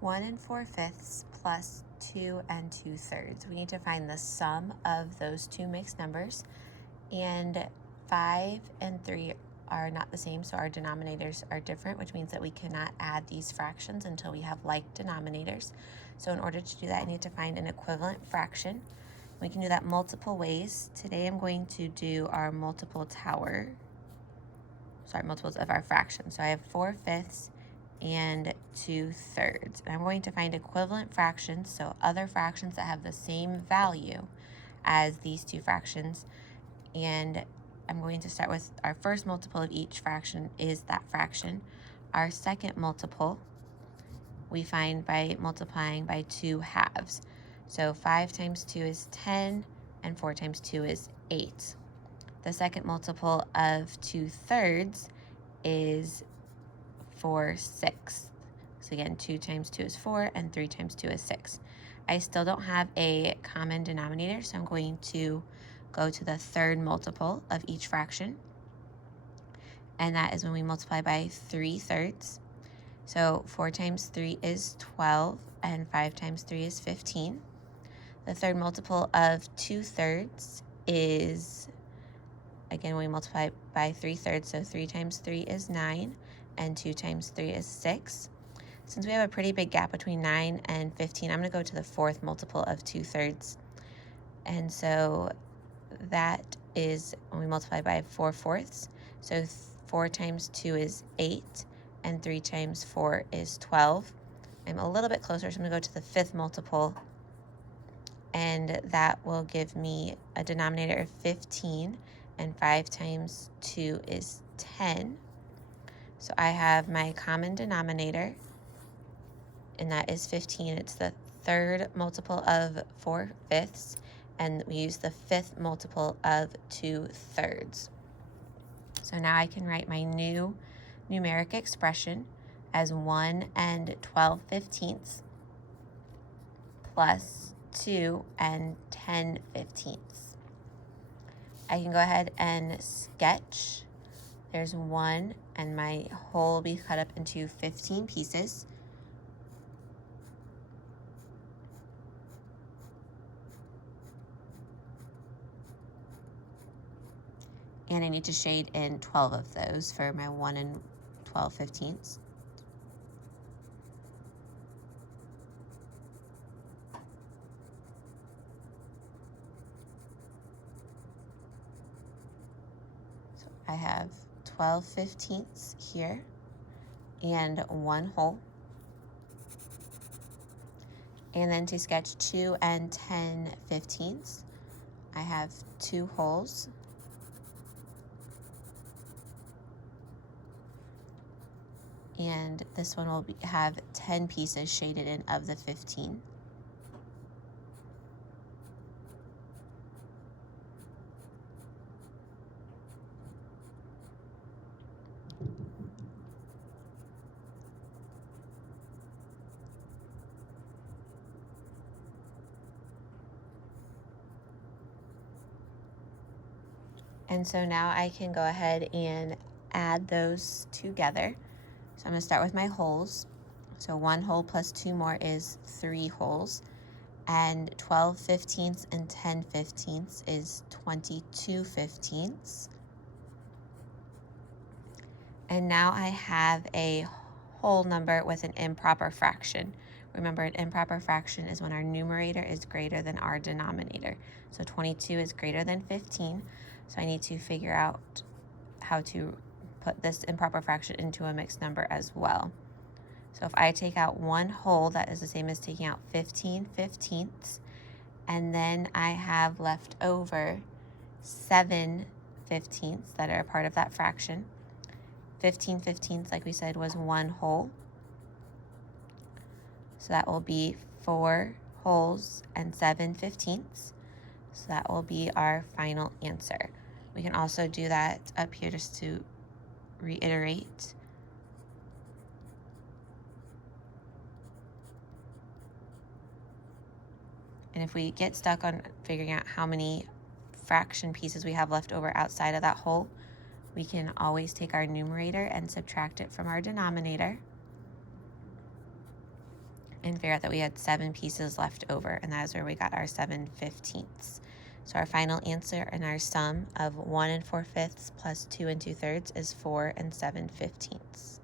1 and 4/5 plus 2 and 2/3. We need to find the sum of those two mixed numbers, and 5 and 3 are not the same, so our denominators are different, which means that we cannot add these fractions until we have like denominators. So in order to do that, I need to find an equivalent fraction. We can do that multiple ways. Today I'm going to do our multiples of our fraction. So I have 4/5 and 2/3. And I'm going to find equivalent fractions, so other fractions that have the same value as these two fractions. And I'm going to start with our first multiple of each fraction is that fraction. Our second multiple we find by multiplying by 2 halves. So 5 times 2 is 10, and 4 times 2 is 8. The second multiple of 2/3 is 4/6. So again, 2 times 2 is 4, and 3 times 2 is 6. I still don't have a common denominator, so I'm going to go to the third multiple of each fraction, and that is when we multiply by 3/3. So 4 times 3 is 12, and 5 times 3 is 15. The third multiple of 2/3 is, again, we multiply by 3/3, so 3 times 3 is 9, and 2 times 3 is 6. Since we have a pretty big gap between 9 and 15, I'm going to go to the fourth multiple of 2/3. And so that is when we multiply by 4/4. So 4 times 2 is 8, and 3 times 4 is 12. I'm a little bit closer, so I'm going to go to the fifth multiple, and that will give me a denominator of 15, and 5 times 2 is 10. So I have my common denominator, and that is 15. It's the third multiple of 4/5, and we use the fifth multiple of 2/3. So now I can write my new numeric expression as 1 and 12/15 plus 2 and 10/15. I can go ahead and sketch. There's 1, and my whole will be cut up into 15 pieces. And I need to shade in 12 of those for my 1 and 12/15. So I have 12/15 here and 1 hole. And then to sketch 2 and 10/15, I have 2 holes. And this one will have 10 pieces shaded in of the 15. And so now I can go ahead and add those together. So I'm going to start with my holes. So 1 hole plus 2 more is 3 holes. And 12/15 and 10/15 is 22/15. And now I have a whole number with an improper fraction. Remember, an improper fraction is when our numerator is greater than our denominator. So 22 is greater than 15. So I need to figure out how to put this improper fraction into a mixed number as well. So if I take out 1 whole, that is the same as taking out 15/15, and then I have left over 7/15 that are a part of that fraction. 15/15, like we said, was 1 whole. So that will be 4 wholes and 7/15. So that will be our final answer. We can also do that up here just to reiterate. And if we get stuck on figuring out how many fraction pieces we have left over outside of that whole, we can always take our numerator and subtract it from our denominator. and figure out that we had 7 pieces left over, and that is where we got our 7/15. So our final answer in our sum of 1 4/5 plus 2 2/3 is 4 7/15.